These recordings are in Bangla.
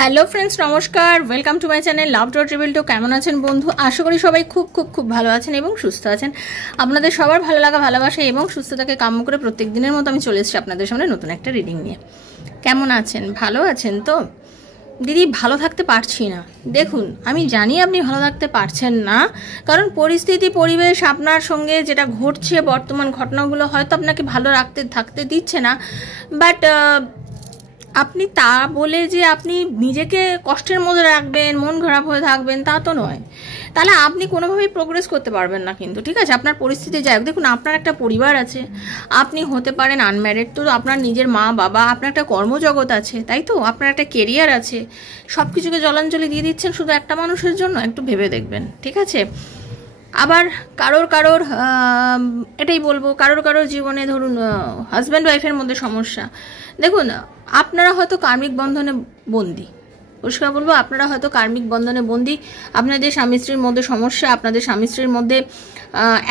হ্যালো ফ্রেন্ডস, নমস্কার। Welcome to my channel love dot reveal two. কেমন আছেন বন্ধু? আশা করি সবাই খুব খুব খুব ভালো আছেন এবং সুস্থ আছেন। আপনাদের সবার ভালো লাগা, ভালোবাসা এবং সুস্থতাকে কাম্য করে প্রত্যেক দিনের মতো আমি চলে এসেছি আপনাদের সামনে নতুন একটা রিডিং নিয়ে। কেমন আছেন? ভালো আছেন তো? দিদি ভালো থাকতে পারছি না। দেখুন, আমি জানি আপনি ভালো থাকতে পারছেন না, কারণ পরিস্থিতি, পরিবেশ, আপনার সঙ্গে যেটা ঘটছে, বর্তমান ঘটনাগুলো হয়তো আপনাকে ভালো থাকতে দিচ্ছে না। বাট আপনি তা বলে যে আপনি নিজেকে কষ্টের মধ্যে রাখবেন, মন খারাপ হয়ে থাকবেন, তা তো নয়। তাহলে আপনি কোনোভাবেই প্রোগ্রেস করতে পারবেন না কিন্তু, ঠিক আছে? আপনার পরিস্থিতি যাই হোক, দেখুন আপনার একটা পরিবার আছে, আপনি হতে পারেন আনম্যারিড, তো আপনার নিজের মা বাবা, আপনার একটা কর্মজগৎ আছে, তাই তো? আপনার একটা কেরিয়ার আছে, সব কিছুকে জলাঞ্জলি দিয়ে দিচ্ছেন শুধু একটা মানুষের জন্য? একটু ভেবে দেখবেন, ঠিক আছে? আবার কারোর এটাই বলবো, কারোর জীবনে ধরুন হাজব্যান্ড ওয়াইফের মধ্যে সমস্যা। দেখুন, আপনারা হয়তো কার্মিক বন্ধনে বন্দী, পরিষ্কার বলবো, আপনারা হয়তো কার্মিক বন্ধনে বন্দী। আপনাদের স্বামী স্ত্রীর মধ্যে সমস্যা, আপনাদের স্বামী স্ত্রীর মধ্যে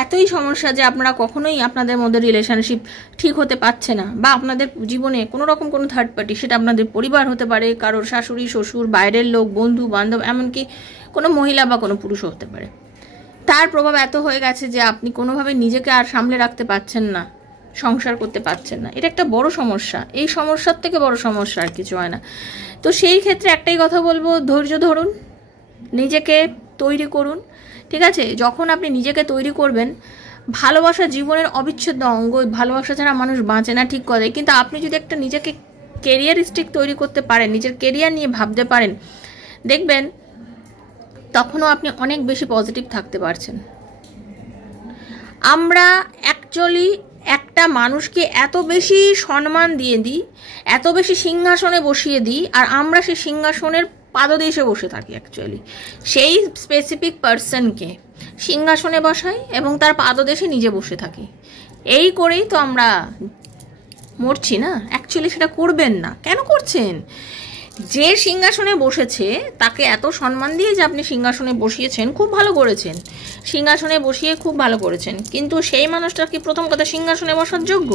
এতই সমস্যা যে আপনারা কখনোই আপনাদের মধ্যে রিলেশনশিপ ঠিক হতে পারছে না, বা আপনাদের জীবনে কোনো রকম কোনো থার্ড পার্টি, সেটা আপনাদের পরিবার হতে পারে, কারোর শাশুড়ি শ্বশুর, বাইরের লোক, বন্ধু বান্ধব, এমনকি কোনো মহিলা বা কোনো পুরুষও হতে পারে। তার প্রভাব এত হয়ে গেছে যে আপনি কোনোভাবে নিজেকে আর সামলে রাখতে পারছেন না, সংসার করতে পারছেন না। এটা একটা বড় সমস্যা। এই সমস্যার থেকে বড় সমস্যা আর কিছু হয় না। তো সেই ক্ষেত্রে একটাই কথা বলবো, ধৈর্য ধরুন, নিজেকে তৈরি করুন, ঠিক আছে? যখন আপনি নিজেকে তৈরি করবেন, ভালোবাসা জীবনের অবিচ্ছেদ্য অঙ্গ। ভালোবাসা ছাড়া মানুষ বাঁচে না, ঠিক করে, কিন্তু আপনি যদি একটা নিজেকে কেরিয়ারিস্টিক তৈরি করতে পারেন, নিজের কেরিয়ার নিয়ে ভাবতে পারেন, দেখবেন তখনও আপনি অনেক বেশি পজিটিভ থাকতে পারছেন। আমরা অ্যাকচুয়ালি একটা মানুষকে এত বেশি সম্মান দিয়ে দিই, এত বেশি সিংহাসনে বসিয়ে দিই, আর আমরা সেই সিংহাসনের পাদদেশে বসে থাকি। অ্যাকচুয়ালি সেই স্পেসিফিক পার্সনকে সিংহাসনে বসাই এবং তার পাদদেশে নিজে বসে থাকি। এই করেই তো আমরা মরছি না? অ্যাকচুয়ালি সেটা করবেন না। কেন করছেন? যে সিংহাসনে বসেছে তাকে এত সম্মান দিয়ে যে আপনি সিংহাসনে বসিয়েছেন, খুব ভালো করেছেন, সিংহাসনে বসিয়ে খুব ভালো করেছেন, কিন্তু সেই মানুষটা কি প্রথম কথা সিংহাসনে বসার যোগ্য?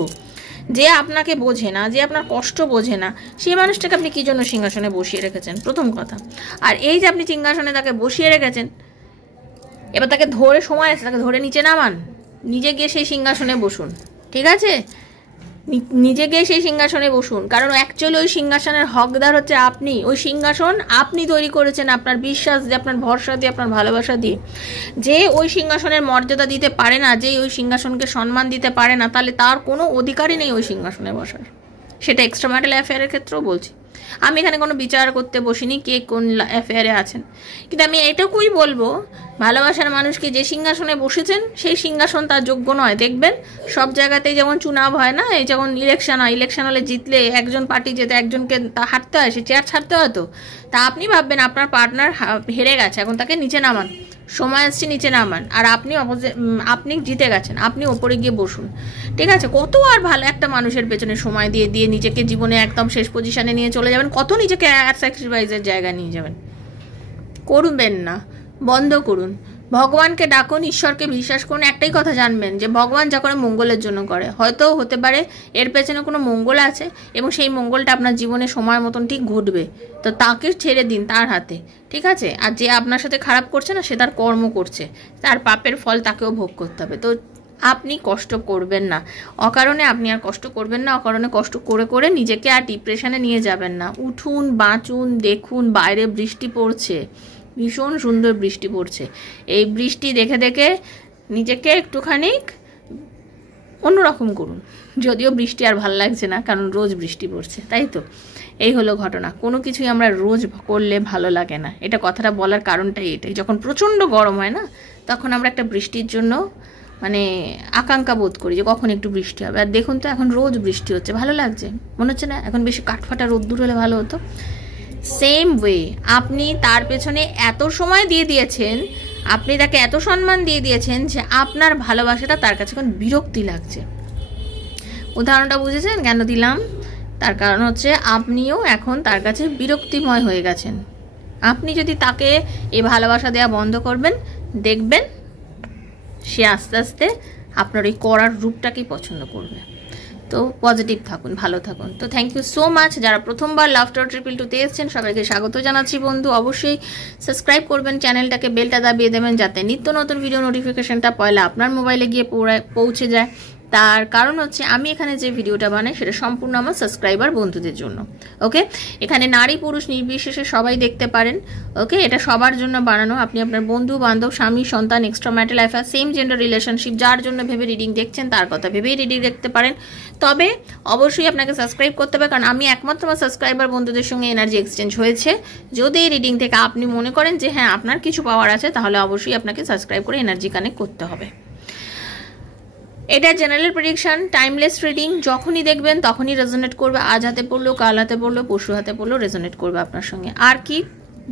যে আপনাকে বোঝে না, যে আপনার কষ্ট বোঝে না, সেই মানুষটাকে আপনি কী জন্য সিংহাসনে বসিয়ে রেখেছেন? প্রথম কথা। আর এই যে আপনি সিংহাসনে তাকে বসিয়ে রেখেছেন, এবার তাকে ধরে, সময় আছে, তাকে ধরে নিচে নামান, নিজে গিয়ে সেই সিংহাসনে বসুন, ঠিক আছে? নিজে গিয়ে সেই সিংহাসনে বসুন, কারণ অ্যাকচুয়ালি ওই সিংহাসনের হকদার হচ্ছে আপনি। ওই সিংহাসন আপনি তৈরি করেছেন আপনার বিশ্বাস দিয়ে, আপনার ভরসা দিয়ে, আপনার ভালোবাসা দিয়ে। যে ওই সিংহাসনের মর্যাদা দিতে পারে না, যে ওই সিংহাসনকে সম্মান দিতে পারে না, তাহলে তার কোনো অধিকারই নেই ওই সিংহাসনে বসার। সেটা এক্সট্রা ম্যারিটাল অ্যাফেয়ারের ক্ষেত্রেও বলছি। আমি এখানে কোনো বিচার করতে বসিনি কে কোন অ্যাফেয়ারে আছেন, কিন্তু আমি এটুকুই বলবো, ভালোবাসার মানুষকে যে সিংহাসনে বসেছেন সেই সিংহাসন তার যোগ্য নয়। দেখবেন সব জায়গাতেই যেমন চুনাব হয় না, এই যেমন ইলেকশন হয়, ইলেকশন হলে জিতলে একজন পার্টি যেতে একজনকে তা হাঁটতে হয়, সে চেয়ার ছাড়তে হয়। তো তা আপনি ভাববেন আপনার পার্টনার হেরে গেছে, এখন তাকে নিচে নামান, সময় আসছে নিচে নামান, আর আপনি জিতে গেছেন, আপনি ওপরে গিয়ে বসুন, ঠিক আছে? কত আর ভালো একটা মানুষের পেছনে সময় দিয়ে দিয়ে নিজেকে জীবনে একদম শেষ পজিশনে নিয়ে চলে যাবেন, কত নিজেকে স্যাক্রিফাইসের জায়গা নিয়ে যাবেন। করবেন না, বন্ধ করুন। ভগবানকে ডাকুন, ঈশ্বরকে বিশ্বাস করুন। একটাই কথা জানবেন যে ভগবান যা করে মঙ্গলের জন্য করে। হয়তো হতে পারে এর পেছনে কোনো মঙ্গল আছে এবং সেই মঙ্গলটা আপনার জীবনে সময় মতন ঠিক ঘটবে, তো তাকে ছেড়ে দিন তার হাতে, ঠিক আছে? আর যে আপনার সাথে খারাপ করছে না, সে তার কর্ম করছে, তার পাপের ফল তাকেও ভোগ করতে হবে। তো আপনি কষ্ট করবেন না, অকারণে আপনি আর কষ্ট করবেন না, অকারণে কষ্ট করে করে নিজেকে আর ডিপ্রেশনে নিয়ে যাবেন না। উঠুন, বাঁচুন, দেখুন বাইরে বৃষ্টি পড়ছে, ভীষণ সুন্দর বৃষ্টি পড়ছে। এই বৃষ্টি দেখে দেখে নিজেকে একটুখানি অন্যরকম করুন। যদিও বৃষ্টি আর ভালো লাগছে না, কারণ রোজ বৃষ্টি পড়ছে, তাই তো? এই হলো ঘটনা। কোনো কিছুই আমরা রোজ করলে ভালো লাগে না। এটা কথাটা বলার কারণটাই এটাই। যখন প্রচণ্ড গরম হয় না, তখন আমরা একটা বৃষ্টির জন্য মানে আকাঙ্ক্ষা বোধ করি যে কখন একটু বৃষ্টি হবে। আর দেখুন তো এখন রোজ বৃষ্টি হচ্ছে, ভালো লাগছে? মনে হচ্ছে না এখন বেশি কাঠফাটা রোদ্দুর হলে ভালো হতো? সেম ওয়ে আপনি তার পেছনে এত সময় দিয়ে দিয়েছেন, আপনি তাকে এত সম্মান দিয়ে দিয়েছেন যে আপনার ভালোবাসাটা তার কাছে এখন বিরক্তি লাগছে। উদাহরণটা বুঝেছেন কেন দিলাম? তার কারণ হচ্ছে আপনিও এখন তার কাছে বিরক্তিময় হয়ে গেছেন। আপনি যদি তাকে এই ভালোবাসা দেওয়া বন্ধ করবেন, দেখবেন সে আস্তে আস্তে আপনার এই করার রূপটাকেই পছন্দ করবে। তো পজিটিভ থাকুন, ভালো থাকুন। তো থ্যাংক ইউ সো মাচ। যারা প্রথমবার লাফটার 222 এসেছেন সবাইকে স্বাগত জানাচ্ছি বন্ধু। অবশ্যই সাবস্ক্রাইব করবেন চ্যানেলটাকে, বেলটা দাবিয়ে দেবেন যাতে নিত্য নতুন ভিডিও নোটিফিকেশনটা পয়লা আপনার মোবাইলে গিয়ে পৌঁছে যায়। তার কারণ হচ্ছে আমি এখানে যে ভিডিওটা বানাই সেটা সম্পূর্ণ আমার সাবস্ক্রাইবার বন্ধুদের জন্য। ওকে, এখানে নারী পুরুষ নির্বিশেষে সবাই দেখতে পারেন। ওকে, এটা সবার জন্য বানানো। আপনি আপনার বন্ধু বান্ধব, স্বামী, সন্তান, extra marital affair, same gender relationship, যার জন্য ভেবে রিডিং দেখছেন তার কথা ভেবেই রিডিং দেখতে পারেন। তবে অবশ্যই আপনাকে সাবস্ক্রাইব করতে হবে, কারণ আমি একমাত্র আমার সাবস্ক্রাইবার বন্ধুদের সঙ্গে এনার্জি এক্সচেঞ্জ হয়েছে। যদি এই রিডিং থেকে আপনি মনে করেন যে হ্যাঁ আপনার কিছু পাওয়ার আছে, তাহলে অবশ্যই আপনাকে সাবস্ক্রাইব করে এনার্জি কানেক্ট করতে হবে। এটা জেনারেল প্রেডিকশন, টাইমলেস রিডিং। যখনই দেখবেন তখনই রেজোনেট করবে। আজ হাতে পড়লো, কাল হাতে পড়লো, পরশু হাতে পড়লো, রেজোনেট করবে আপনার সঙ্গে। আর কি,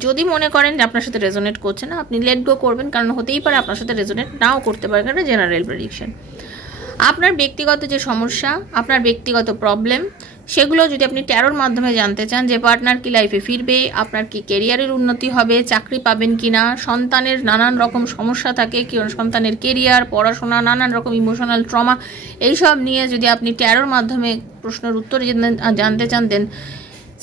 যদি মনে করেন যে আপনার সাথে রেজোনেট করছে না, আপনি লেট গো করবেন, কারণ হতেই পারে আপনার সাথে রেজোনেট নাও করতে পারে, কারণ জেনারেল প্রেডিকশন। আপনার ব্যক্তিগত যে সমস্যা, আপনার ব্যক্তিগত প্রবলেম, সেগুলো যদি আপনি ট্যারোর মাধ্যমে জানতে চান, যে পার্টনার কি লাইফে ফিরবে, আপনার কি কেরিয়ারের উন্নতি হবে, চাকরি পাবেন কিনা, সন্তানের নানান রকম সমস্যা থাকে, কি সন্তানের কেরিয়ার, পড়াশোনা, নানান রকম ইমোশনাল ট্রমা, এইসব নিয়ে যদি আপনি ট্যারোর মাধ্যমে প্রশ্নের উত্তর জানতে চান, দেন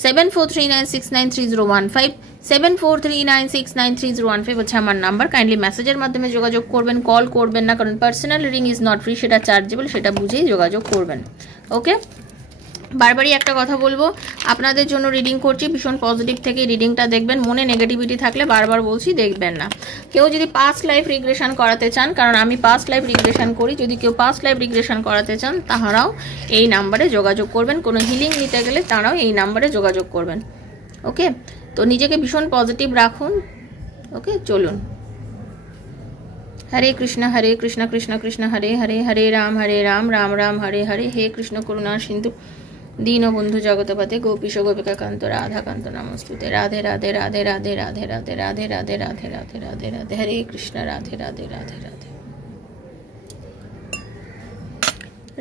7439693015 7439693015 হচ্ছে আমার নাম্বার। কাইন্ডলি মেসেজের মাধ্যমে যোগাযোগ করবেন, কল করবেন না, কারণ personal reading is not free, সেটা চার্জেবল, সেটা বুঝেই যোগাযোগ করবেন। ওকে, বারবারই একটা কথা বলবো, আপনাদের জন্য রিডিং করছি, ভীষণ পজিটিভ থেকে রিডিংটা দেখবেন। মনে নেগেটিভিটি থাকলে বারবার বলছি দেখবেন না। কেউ যদি পাস্ট লাইফ রিগ্রেশন করাতে চান, কারণ আমি পাস্ট লাইফ রিগ্রেশন করি, যদি কেউ পাস্ট লাইফ রিগ্রেশন করাতে চান তাহারাও এই নাম্বারে যোগাযোগ করবেন। কোনো হিলিং নিতে গেলে তারাও এই নাম্বারে যোগাযোগ করবেন। ওকে, তো নিজেকে ভীষণ পজিটিভ রাখুন। ওকে, চলুন। হরে কৃষ্ণ কৃষ্ণ কৃষ্ণ হরে হরে, হরে রাম রাম রাম হরে হরে, হে কৃষ্ণ করুণা সিন্ধু দীনবন্ধু জগৎপতে গোপীশ গোপিকাকান্ত রাধাকান্ত নমস্তুতে। রাধে রাধে রাধে রাধে রাধে রাধে রাধে রাধে রাধে রাধে রাধে রাধে, হরে কৃষ্ণ রাধে রাধে রাধে রাধে,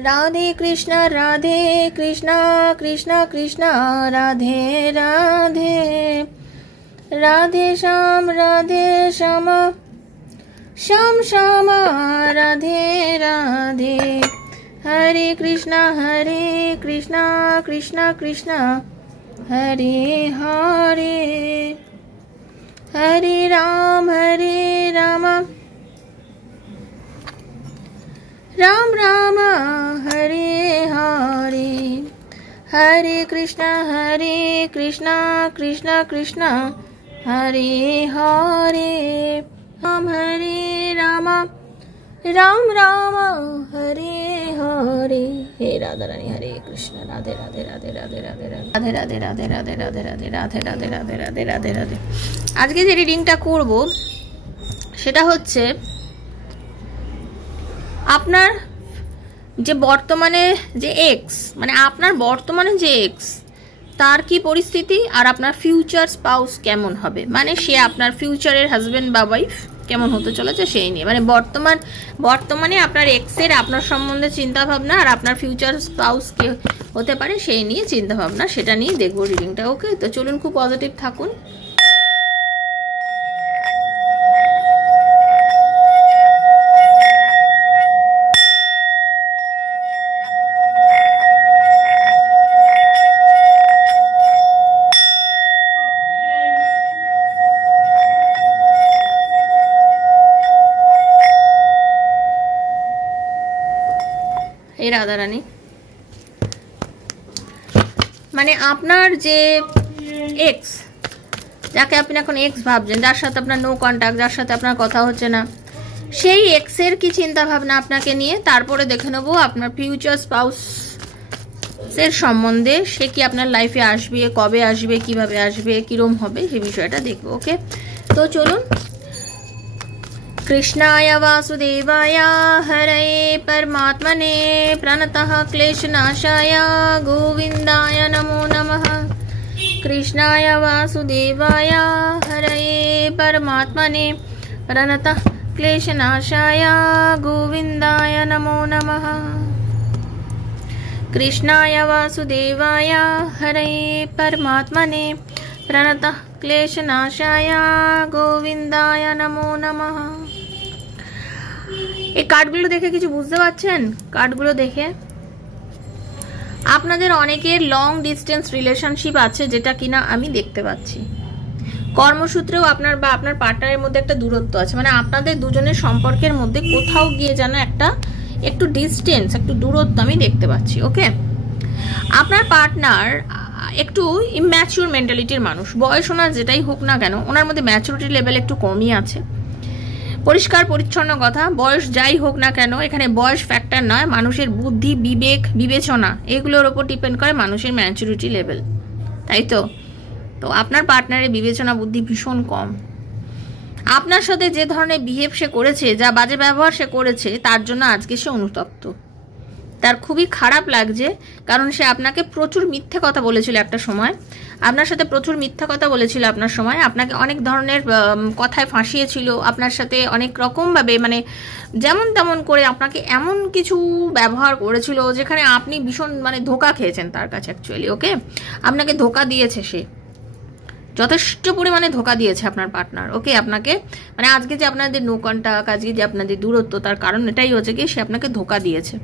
রাধে কৃষ্ণ কৃষ্ণ কৃষ্ণ রাধে রাধে, রাধে শ্যাম শ্যাম শ্যাম রাধে রাধে, হরে কৃষ্ণ কৃষ্ণ কৃষ্ণ হরে হরে, হরে রাম রাম রাম হরে হরে, হরে কৃষ্ণ কৃষ্ণ কৃষ্ণ হরে হরে, হরে রাম রাম রাম হরে হরে, হে রাধা রানী, হরে কৃষ্ণ, রাধে রাধে রাধে রাধে রাধে রাধে রাধে রাধে রাধে রাধে রাধে রাধে রাধে রাধে রাধে রাধে রাধে। আজকে যে রিডিংটা করব সেটা হচ্ছে আপনার যে বর্তমানে যে এক্স, মানে আপনার বর্তমানে যে এক্স, তার কি পরিস্থিতি, আর আপনার ফিউচার স্পাউস কেমন হবে, মানে সে আপনার ফিউচারের হাজবেন্ড বা ওয়াইফ কেমন হতে চলেছে সেই নিয়ে, মানে বর্তমানে আপনার এক্সের আপনার সম্বন্ধে চিন্তা ভাবনা, আর আপনার ফিউচার স্পাউস কে হতে পারে সেই নিয়ে চিন্তা ভাবনা, সেটা নিয়ে দেখবো রিডিংটা। ওকে, তো চলুন, খুব পজিটিভ থাকুন। এই রাধা রানী, মানে আপনার যে এক্স, যাকে আপনি এখন এক্স ভাবছেন, যার সাথে আপনার নো কন্ট্যাক্ট, যার সাথে আপনার কথা হচ্ছে না, সেই এক্সের কি চিন্তা ভাবনা আপনাকে নিয়ে, তারপরে দেখে নেবো আপনার ফিউচার স্পাউসের সম্বন্ধে, সে কি আপনার লাইফে আসবে, কবে আসবে, কিভাবে আসবে, কিরম হবে, সেই বিষয়টা দেখবো। ওকে, তো চলুন। कृष्णाय वासुदेवाय हरये परमात्मने प्रणतः क्लेशनाशाय गोविन्दाय नमो नमः। कृष्णाय वासुदेवाय हरये परमात्मने प्रणतः क्लेशनाशाय गोविन्दाय नमो नमः। कृष्णाय वासुदेवाय हरये परमात्मने प्रणतः क्लेशनाशाय गोविन्दाय नमो नमः। এই কার্ডগুলো দেখে কিছু বুঝতে পারছেন? কার্ডগুলো দেখে আপনাদের অনেকের লং ডিস্টেন্স রিলেশনশিপ আছে, যেটা কিনা আমি দেখতে পাচ্ছি। কর্মসূত্রেও আপনার বা আপনার পার্টনারের মধ্যে একটা দূরত্ব আছে, মানে আপনাদের দুজনের সম্পর্কের মধ্যে কোথাও গিয়ে যেন একটু ডিস্টেন্স, একটু দূরত্ব আমি দেখতে পাচ্ছি। ওকে, আপনার পার্টনার একটু ইম্যাচিউর মেন্টালিটির মানুষ, বয়স ওনার যেটাই হোক না কেন, ওনার মধ্যে ম্যাচুরিটি লেভেল একটু কমই আছে। পরিষ্কার পরিচ্ছন্ন কথা, বয়স যাই হোক না কেন, এখানে বয়স ফ্যাক্টর নয়, মানুষের বুদ্ধি, বিবেক, বিবেচনা এগুলোর ওপর ডিপেন্ড করে মানুষের ম্যাচুরিটি লেভেল, তাই তো? তো আপনার পার্টনারের বিবেচনা বুদ্ধি ভীষণ কম। আপনার সাথে যে ধরনের বিহেভ সে করেছে, যা বাজে ব্যবহার সে করেছে, তার জন্য আজকে সে অনুতপ্ত। তার খুবই খারাপ লাগছে, কারণ সে আপনাকে প্রচুর মিথ্যে কথা বলেছিল একটা সময়, আপনার সাথে প্রচুর মিথ্যা কথা বলেছিল আপনার সময়, আপনাকে অনেক ধরনের কথায় ফাঁসিয়েছিল, আপনার সাথে অনেক রকমভাবে মানে যেমন তেমন করে আপনাকে এমন কিছু ব্যবহার করেছিল যেখানে আপনি ভীষণ মানে ধোঁকা খেয়েছেন তার কাছে অ্যাকচুয়ালি। ওকে, আপনাকে ধোঁকা দিয়েছে, সে যথেষ্ট পরিমাণে ধোঁকা দিয়েছে আপনার পার্টনার। ওকে, আপনাকে মানে আজকে যে আপনাদের নো কন্টাক্ট, আজকে যে আপনাদের দূরত্ব, তার কারণ এটাই হচ্ছে কি সে আপনাকে ধোঁকা দিয়েছে।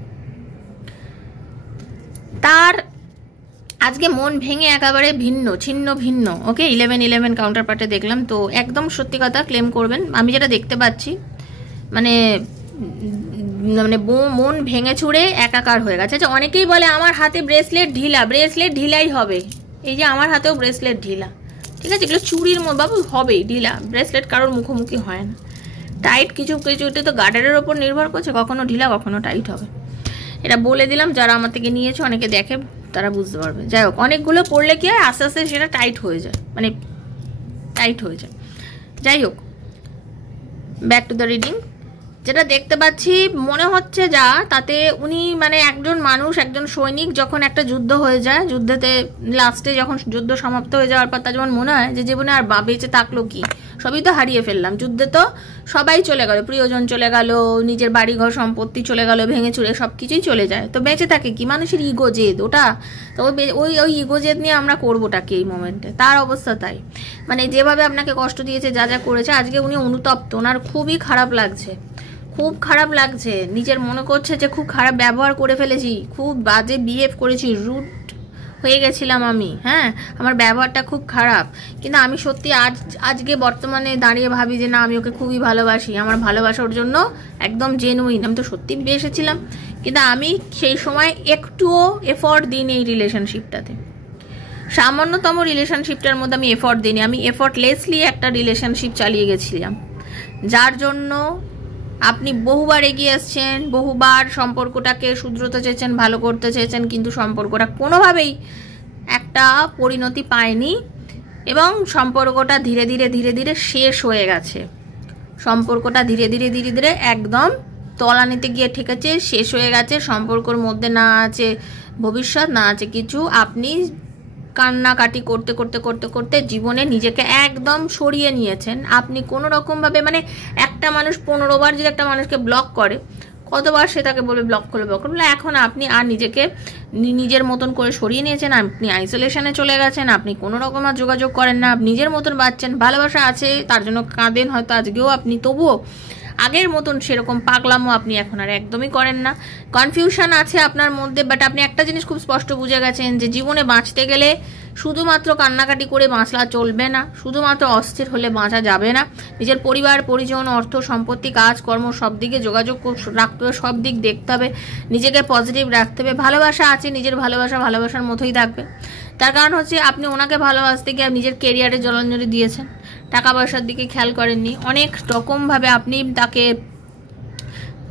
তার আজকে মন ভেঙে একেবারে ছিন্ন ভিন্ন। ওকে, 11 কাউন্টার পার্টে দেখলাম তো, একদম সত্যি কথা ক্লেম করবেন। আমি যেটা দেখতে পাচ্ছি মানে মানে মন ভেঙে ছুড়ে একাকার হয়ে গেছে। আচ্ছা, অনেকেই বলে আমার হাতে ব্রেসলেট ঢিলা, ব্রেসলেট ঢিলাই হবে। এই যে আমার হাতেও ব্রেসলেট ঢিলা, ঠিক আছে, এগুলো চুরির মতো বাবু হবেই ঢিলা, ব্রেসলেট কারোর মুখোমুখি হয় না। টাইট কিছুতে তো গার্ডারের ওপর নির্ভর করছে, কখনো ঢিলা কখনো টাইট হবে। এটা বলে দিলাম, যারা আমার থেকে নিয়েছে অনেকে দেখে তারা বুঝতে পারবে। যাই হোক, অনেকগুলো পড়লে কি হয় আস্তে আস্তে সেটা টাইট হয়ে যায়, মানে টাইট হয়ে যায়। যাই হোক, ব্যাক টু দ্য রিডিং। যেটা দেখতে পাচ্ছি মনে হচ্ছে যা, তাতে উনি মানে একজন মানুষ, একজন সৈনিক, যখন একটা যুদ্ধ হয়ে যায়, যুদ্ধেতে লাস্টে যখন যুদ্ধ সমাপ্ত হয়ে যাওয়ার পর তার যেমন মনে হয় যে জীবনে আর বেঁচে থাকলো কি, সবই তো হারিয়ে ফেললাম। যুদ্ধে তো সবাই চলে গেল, প্রিয়জন চলে গেল, নিজের বাড়িঘর সম্পত্তি চলে গেল, ভেঙে চুরে সব কিছুই চলে যায়, তো বেঁচে থাকে কি মানুষের ইগো জেদ, ওটা তো ওই ইগো জেদ নিয়ে আমরা করবোটা কি এই মোমেন্টে। তার অবস্থা তাই, মানে যেভাবে আপনাকে কষ্ট দিয়েছে, যা যা করেছে, আজকে উনি অনুতপ্ত, ওনার খুবই খারাপ লাগছে, খুব খারাপ লাগছে। নিজের মনে করছে যে খুব খারাপ ব্যবহার করে ফেলেছি, খুব বাজে বিহেভ করেছি, রুড হয়ে গেছিলাম আমি, হ্যাঁ আমার ব্যবহারটা খুব খারাপ। কিন্তু আমি সত্যি আজকে বর্তমানে দাঁড়িয়ে ভাবি যে না, আমি ওকে খুবই ভালোবাসি, আমার ভালোবাসার জন্য একদম জেনুইন, আমি তো সত্যি বেসেছিলাম। কিন্তু আমি সেই সময় একটুও এফর্ট দিইনি এই রিলেশনশিপটাতে, সামান্যতম রিলেশনশিপটার মধ্যে আমি এফর্ট দিইনি, আমি এফর্টলেসলি একটা রিলেশনশিপ চালিয়ে গেছিলাম, যার জন্য আপনি বহুবার এগিয়ে আসছেন, বহুবার সম্পর্কটাকে শুধরোতে চেয়েছেন, ভালো করতে চেয়েছেন, কিন্তু সম্পর্কটা কোনোভাবেই একটা পরিণতি পায়নি এবং সম্পর্কটা ধীরে ধীরে শেষ হয়ে গেছে। সম্পর্কটা ধীরে ধীরে একদম তলানিতে গিয়ে ঠেকেছে, শেষ হয়ে গেছে। সম্পর্কের মধ্যে না আছে ভবিষ্যৎ, না আছে কিছু। আপনি কান্নাকাটি করতে জীবনে নিজেকে একদম সরিয়ে নিয়েছেন। আপনি কোনো রকমভাবে মানে একটা মানুষ 15 বার যদি একটা মানুষকে ব্লক করে, কতবার সে তাকে বলবে ব্লক করলে, এখন আপনি আর নিজেকে নিজের মতন করে সরিয়ে নিয়েছেন, আপনি আইসোলেশনে চলে গেছেন, আপনি কোনো রকম আর যোগাযোগ করেন না, নিজের মতন বাঁচছেন। ভালোবাসা আছে, তার জন্য কাঁদেন হয়তো আজকেও আপনি, তবুও আগের মতন সেরকম পাগলামো আপনি এখন আর একদমই করেন না। কনফিউশন আছে আপনার মধ্যে, বাট আপনি একটা জিনিস খুব স্পষ্ট বুঝে গেছেন যে জীবনে বাঁচতে গেলে শুধুমাত্র কান্নাকাটি করে বাঁচলা চলবে না, শুধুমাত্র অস্থির হলে বাঁচা যাবে না। নিজের পরিবার, পরিজন, অর্থ, সম্পত্তি, কাজ, কর্ম সব দিকে যোগাযোগ রাখতে হবে, সব দিক দেখতে হবে, নিজেকে পজিটিভ রাখতে হবে। ভালোবাসা আছে, নিজের ভালোবাসার মতোই থাকবে। তার কারণ হচ্ছে আপনি ওনাকে ভালোবাসতে গিয়ে নিজের কেরিয়ারে জলাঞ্জলি দিয়েছেন, টাকা পয়সার দিকে খেয়াল করেননি, অনেক রকমভাবে আপনি তাকে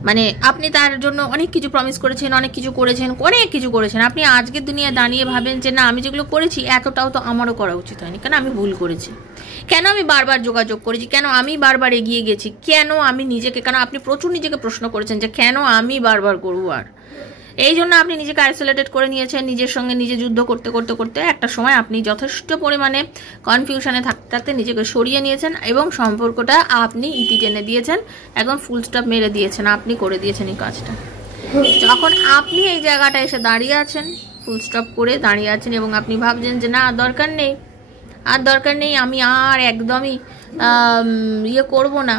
মানে আপনি তার জন্য অনেক কিছু প্রমিস করেছেন, অনেক কিছু করেছেন। আপনি আজকের দুনিয়ায় দাঁড়িয়ে ভাবেন যে না, আমি যেগুলো করেছি এতটাও তো আমারও করা উচিত হয়নি, কেন আমি ভুল করেছি, কেন আমি বারবার যোগাযোগ করেছি, কেন আমি বারবার এগিয়ে গেছি, কেন আমি নিজেকে, কেন আপনি প্রচুর নিজেকে প্রশ্ন করেছেন যে কেন আমি বারবার করবো। আর এই জন্য আপনি নিজেকে আইসোলেটেড করে নিয়েছেন, নিজের সঙ্গে নিজে যুদ্ধ করতে একটা সময় আপনি যথেষ্ট পরিমাণে কনফিউশনে থাকতে নিজেকে সরিয়ে নিয়েছেন এবং সম্পর্কটা আপনি ইতি টেনে দিয়েছেন, একদম ফুল স্টপ মেরে দিয়েছেন, আপনি করে দিয়েছেন এই কাজটা। যখন আপনি এই জায়গাটা এসে দাঁড়িয়ে আছেন, ফুল স্টপ করে দাঁড়িয়ে আছেন এবং আপনি ভাবছেন যে না দরকার নেই, আমি আর একদমই করব না,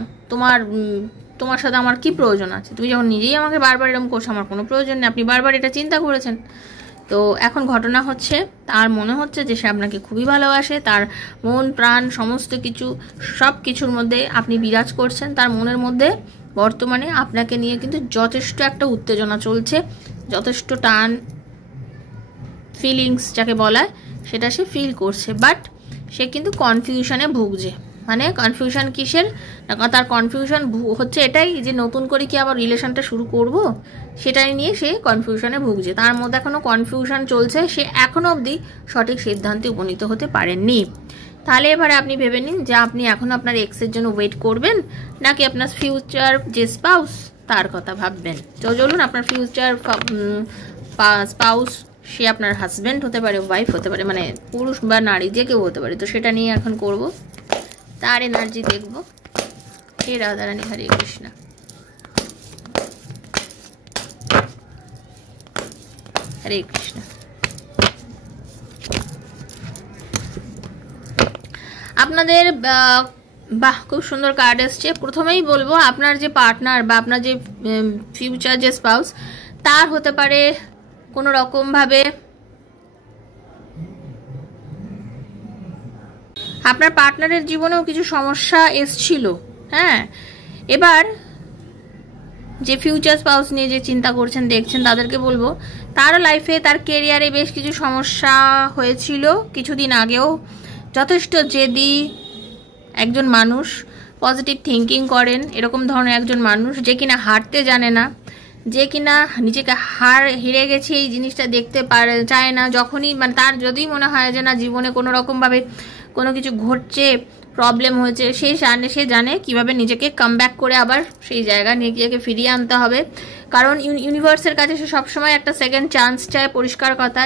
তোমার সাথে আমার কি প্রয়োজন আছে, তুমি যখন নিজেই আমাকে বারবার এরকম করছো, আমার কোনো প্রয়োজন নেই। আপনি বারবার এটা চিন্তা করেছেন, তো এখন ঘটনা হচ্ছে, তার মনে হচ্ছে যে সে আপনাকে খুবই ভালোবাসে, তার মন প্রাণ সমস্ত কিছু, সব কিছুর মধ্যে আপনি বিরাজ করছেন। তার মনের মধ্যে বর্তমানে আপনাকে নিয়ে কিন্তু যথেষ্ট একটা উত্তেজনা চলছে, যথেষ্ট টান, ফিলিংস যাকে বলা সেটা সে ফিল করছে। বাট সে কিন্তু কনফিউশনে ভুগছে। মানে কনফিউশন কিসের? তার কনফিউশন হচ্ছে এটাই যে নতুন করে কি আবার রিলেশনটা শুরু করব, সেটাই নিয়ে সে কনফিউশনে ভুগছে। তার মধ্যে এখনও কনফিউশন চলছে, সে এখনও অবধি সঠিক সিদ্ধান্তে উপনীত হতে পারেননি। তাহলে এবারে আপনি ভেবে নিন যে আপনি এখন আপনার এক্সের জন্য ওয়েট করবেন, নাকি আপনার ফিউচার যে স্পাউস তার কথা ভাববেন। তো চলুন, আপনার ফিউচার স্পাউস, সে আপনার হাজব্যান্ড হতে পারে, ওয়াইফ হতে পারে, মানে পুরুষ বা নারী যে কেউ হতে পারে। তো সেটা নিয়ে এখন করব, তার এনার্জি দেখব। হে রাধারানী, হরে কৃষ্ণ। হরে কৃষ্ণ। আপনাদের বাহ, খুব সুন্দর কার্ড এসছে। প্রথমেই বলবো, আপনার যে পার্টনার বা আপনার যে ফিউচার যে স্পাউস, তার হতে পারে কোনো রকমভাবে আপনার পার্টনারের জীবনেও কিছু সমস্যা এসছিল। হ্যাঁ, এবার যে ফিউচার স্পাউস নিয়ে যে চিন্তা করছেন, দেখছেন, তাদেরকে বলবো তার লাইফে, তার কেরিয়ারে বেশ কিছু সমস্যা হয়েছিল কিছুদিন আগেও। যথেষ্ট জেদি একজন মানুষ, পজিটিভ থিঙ্কিং করেন এরকম ধরনের একজন মানুষ, যে কিনা হারতে জানে না, যে কিনা নিজেকে হেরে গেছে এই জিনিসটা দেখতে চায় না। যখনই মানে তার যদি মনে হয় যে না, জীবনে কোনো রকমভাবে কোনো কিছু ঘটছে, প্রবলেম হয়েছে, সে জানে কিভাবে নিজেকে কাম ব্যাক করে আবার সেই জায়গা নিজেকে ফিরিয়ে আনতে হবে। কারণ ইউনিভার্সের কাছে সে সবসময় একটা সেকেন্ড চান্স চায়, পরিষ্কার কথা।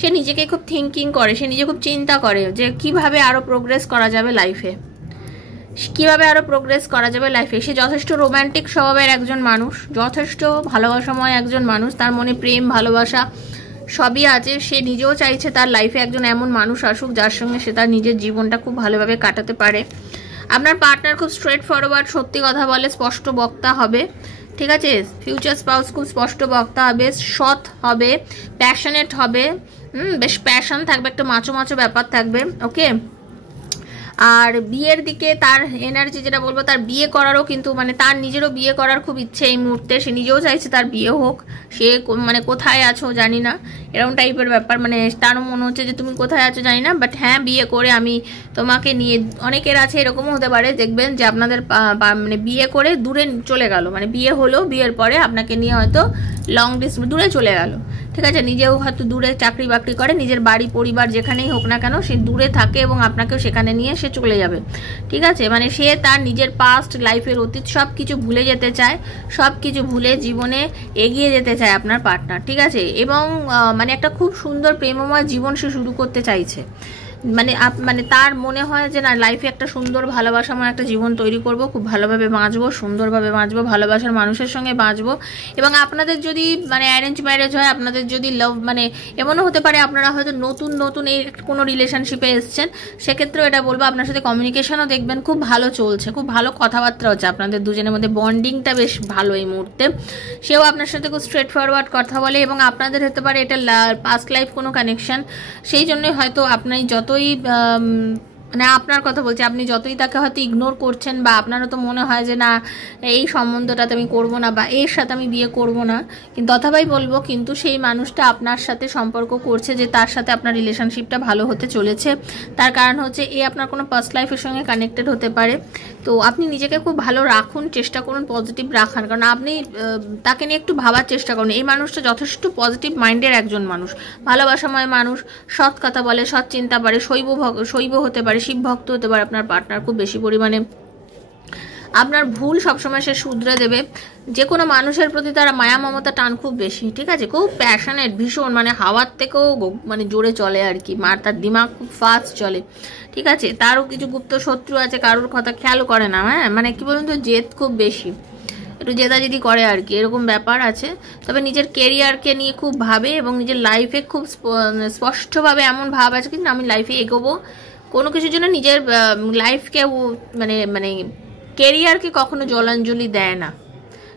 সে নিজেকে খুব থিঙ্কিং করে, সে নিজে খুব চিন্তা করে যে কিভাবে আরও প্রোগ্রেস করা যাবে লাইফে, কিভাবে আরও প্রোগ্রেস করা যাবে লাইফে। সে যথেষ্ট রোম্যান্টিক স্বভাবের একজন মানুষ, যথেষ্ট ভালোবাসাময় একজন মানুষ। তার মনে প্রেম, ভালোবাসা সবই আছে। সে নিজেও চাইছে তার লাইফে একজন এমন মানুষ আসুক যার সঙ্গে সে তার নিজের জীবনটা খুব ভালোভাবে কাটাতে পারে। আপনার পার্টনার খুব স্ট্রেট ফরওয়ার্ড, সত্যি কথা বলে, স্পষ্ট বক্তা হবে। ঠিক আছে, ফিউচার স্পাউস খুব স্পষ্ট বক্তা হবে, সৎ হবে, প্যাশনেট হবে, বেশ প্যাশন থাকবে, একটা মাচো মাচো ব্যাপার থাকবে। ওকে, আর বিয়ের দিকে তার এনার্জি যেটা বলবো, তার বিয়ে করারও কিন্তু মানে তার নিজেরও বিয়ে করার খুব ইচ্ছে এই মুহূর্তে। সে নিজেও চাইছে তার বিয়ে হোক। সে মানে কোথায় আছো জানি না, এরকম টাইপের ব্যাপার। মানে তারও মনে হচ্ছে যে তুমি কোথায় আছো জানি না, বাট হ্যাঁ, বিয়ে করে আমি তোমাকে নিয়ে। অনেকের আছে এরকমও হতে পারে, দেখবেন যে আপনাদের মানে বিয়ে করে দূরে চলে গেল, মানে বিয়ে হলো, বিয়ের পরে আপনাকে নিয়ে হয়তো লং ডিস্টেন্স দূরে চলে গেল। ঠিক আছে, নিজেও হয়তো দূরে চাকরি বাকরি করে, নিজের বাড়ি পরিবার যেখানেই হোক না কেন সে দূরে থাকে এবং আপনাকেও সেখানে নিয়ে সে চলে যাবে। ঠিক আছে, মানে সে তার নিজের পাস্ট লাইফের অতীত সব কিছু ভুলে যেতে চায়, সব কিছু ভুলে জীবনে এগিয়ে যেতে চায় আপনার পার্টনার। ঠিক আছে, এবং মানে একটা খুব সুন্দর প্রেমময় জীবন সে শুরু করতে চাইছে। মানে তার মনে হয় যে না, লাইফে একটা সুন্দর ভালোবাসাময় একটা জীবন তৈরি করব, খুব ভালোভাবে বাঁচবো, সুন্দরভাবে বাঁচবো, ভালোবাসার মানুষের সঙ্গে বাঁচবো। এবং আপনাদের যদি মানে অ্যারেঞ্জ ম্যারেজ হয়, আপনাদের যদি লাভ মানে এমনও হতে পারে আপনারা হয়তো নতুন এই কোনো রিলেশনশিপে এসছেন, সেক্ষেত্রেও এটা বলবো আপনার সাথে কমিউনিকেশনও দেখবেন খুব ভালো চলছে, খুব ভালো কথাবার্তা হচ্ছে, আপনাদের দুজনের মধ্যে বন্ডিংটা বেশ ভালো এই মুহূর্তে। সেও আপনার সাথে খুব স্ট্রেট ফরওয়ার্ড কথা বলে এবং আপনাদের হতে পারে এটা পাস্ট লাইফ কোনো কানেকশন। সেই জন্যই হয়তো আপনি যতই মানে আপনার কথা বলছি, আপনি যতই তাকে হয়তো ইগনোর করছেন বা আপনারও তো মনে হয় যে না, এই সম্বন্ধটাতে আমি করব না বা এর সাথে আমি বিয়ে করব না, কিন্তু তথাপি বলবো কিন্তু সেই মানুষটা আপনার সাথে সম্পর্ক করছে, যে তার সাথে আপনার রিলেশনশিপটা ভালো হতে চলেছে। তার কারণ হচ্ছে এ আপনার কোনো পাস্ট লাইফের সঙ্গে কানেক্টেড হতে পারে। তো আপনি নিজেকে খুব ভালো রাখুন, চেষ্টা করুন পজিটিভ রাখার, কারণ আপনি তাকে নিয়ে একটু ভাবার চেষ্টা করুন। এই মানুষটা যথেষ্ট পজিটিভ মাইন্ডের একজন মানুষ, ভালোবাসাময় মানুষ, সৎ কথা বলে, সৎ চিন্তা পারে, শৈব হতে পারে, শিব ভক্ত হতে পারে আপনার পার্টনার খুব বেশি পরিমাণে। আপনার ভুল সবসময় সে শুধরে দেবে। যে কোনো মানুষের প্রতি তার মায়া মমতা টান খুব বেশি। ঠিক আছে, খুব প্যাশনেট, ভীষণ, মানে হাওয়ার থেকেও মানে জোরে চলে আর কি, তার দিমাগ খুব ফাস্ট চলে। ঠিক আছে, তারও কিছু গুপ্ত শত্রু আছে, কারোর কথা খেয়াল করে না। হ্যাঁ, মানে কি বলুন তো, জেদ খুব বেশি, একটু জেদাজেদি করে আর কি, এরকম ব্যাপার আছে। তবে নিজের কেরিয়ারকে নিয়ে খুব ভাবে এবং নিজের লাইফে খুব স্পষ্টভাবে এমন ভাব আছে কিন্তু আমি লাইফে এগোবো, কোনো কিছুর জন্য নিজের লাইফকে মানে কেরিয়ারকে কখনো জলাঞ্জলি দেয় না।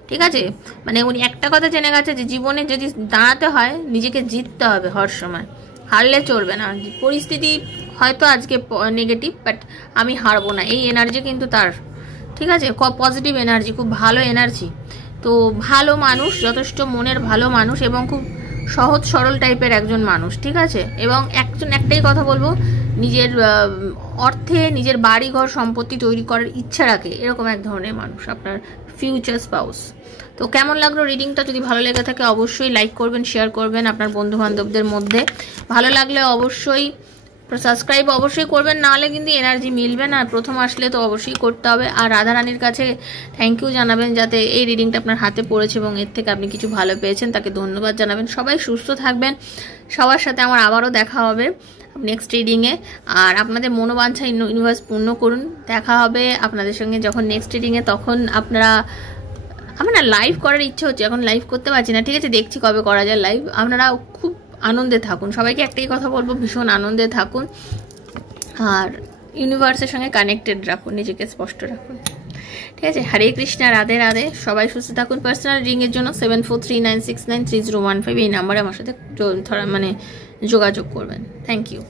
ঠিক আছে, মানে উনি একটা কথা জেনে গেছে যে জীবনে যদি দাঁড়াতে হয় নিজেকে জিততে হবে হর সময়, হারলে চলবে না। পরিস্থিতি হয়তো আজকে নেগেটিভ, বাট আমি হারবো না, এই এনার্জি কিন্তু তার, ঠিক আছে, পজিটিভ এনার্জি, খুব ভালো এনার্জি। তো ভালো মানুষ, যথেষ্ট মনের ভালো মানুষ এবং খুব সহজ সরল টাইপের একজন মানুষ, ঠিক আছে। এবং একটাই কথা বলবো, নিজের অর্থে নিজের বাড়ি ঘর সম্পত্তি তৈরি করার ইচ্ছা রাখে, এরকম এক ধরনের মানুষ আপনার ফিউচার স্পাউস। তো কেমন লাগলো রিডিংটা? যদি ভালো লেগে থাকে অবশ্যই লাইক করবেন, শেয়ার করবেন আপনার বন্ধু বান্ধবদের মধ্যে। ভালো লাগলে অবশ্যই সাবস্ক্রাইব অবশ্যই করবেন, নাহলে কিন্তু এনার্জি মিলবে না। প্রথম আসলে তো অবশ্যই করতে হবে। আর রাধারানীর কাছে থ্যাংক ইউ জানাবেন যাতে এই রিডিংটা আপনার হাতে পড়েছে এবং এর থেকে আপনি কিছু ভালো পেয়েছেন, তাকে ধন্যবাদ জানাবেন। সবাই সুস্থ থাকবেন, সবার সাথে আমার আবারও দেখা হবে নেক্সট রিডিংয়ে। আর আপনাদের মনোবাঞ্ছা ইউনিভার্স পূর্ণ করুন। দেখা হবে আপনাদের সঙ্গে যখন নেক্সট রিডিংয়ে, তখন আমার না লাইভ করার ইচ্ছে হচ্ছে, এখন লাইভ করতে পারছি না, ঠিক আছে, দেখছি কবে করা যায় লাইভ। আপনারা খুব আনন্দে থাকুন, সবাইকে একটাই কথা বলবো, ভীষণ আনন্দে থাকুন আর ইউনিভার্সের সঙ্গে কানেক্টেড রাখুন, নিজেকে স্পষ্ট রাখুন, ঠিক আছে। হরে কৃষ্ণা, রাধে রাধে, সবাই সুস্থ থাকুন। পার্সোনাল রিডিংয়ের জন্য 7439693015 এই নাম্বারে আমার সাথে যোগাযোগ করবেন। Thank you.